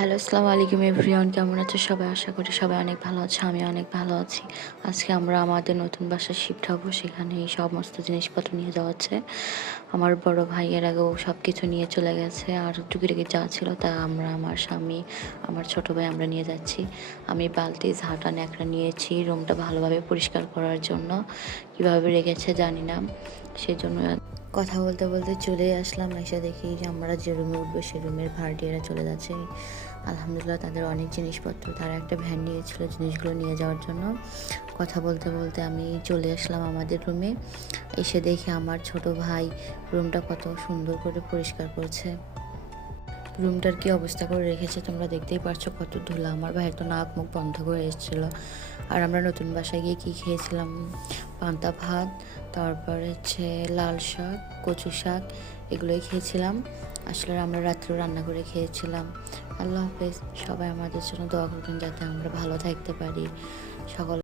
Hello, আসসালামু আলাইকুম everyone. কেমন আছো সবাই? আশা করি সবাই অনেক ভালো আছে। আমি অনেক ভালো আছি। আজকে আমরা আমাদের নতুন বাসায় শিফট হব। সেখানে এই সমস্ত জিনিসপত্র নিয়ে যাওয়া হচ্ছে। আমার বড় ভাই এর আগেও সব কিছু নিয়ে চলে গেছে। আর টুকিটাকি যা ছিল তা আমরা, আমার স্বামী, আমার ছোট ভাই আমরা নিয়ে যাচ্ছি। আমি বালতি, ঝাঁটা, ন্যাকড়া নিয়েছি রুমটা ভালোভাবে পরিষ্কার করার জন্য। কীভাবে রেখেছে জানি না। সেজন্য কথা বলতে বলতে চলে আসলাম। এসে দেখি যে আমরা যে রুমে উঠবো সেই রুমের ভাড়াটিয়ারা চলে যাচ্ছে। আলহামদুলিল্লাহ তাদের অনেক জিনিসপত্র, তারা একটা ভ্যান নিয়েছিল জিনিসগুলো নিয়ে যাওয়ার জন্য। কথা বলতে বলতে আমি চলে আসলাম আমাদের রুমে। এসে দেখি আমার ছোট ভাই রুমটা কত সুন্দর করে পরিষ্কার করছে। রুমটার কি অবস্থা করে রেখেছে তোমরা দেখতেই পারছো, কত ধুলা। আমার ভাইয়ের তো নাক মুখ বন্ধ করে এসেছিলো। আর আমরা নতুন বাসায় গিয়ে কী খেয়েছিলাম, পান্তা ভাত, তারপর হচ্ছে লাল শাক, কচু শাক, এগুলোই খেয়েছিলাম। আসলে আমরা রাত্রেও রান্না করে খেয়েছিলাম। আল্লাহ হাফেজ। সবাই আমাদের জন্য দোয়া করবেন যাতে আমরা ভালো থাকতে পারি। সকল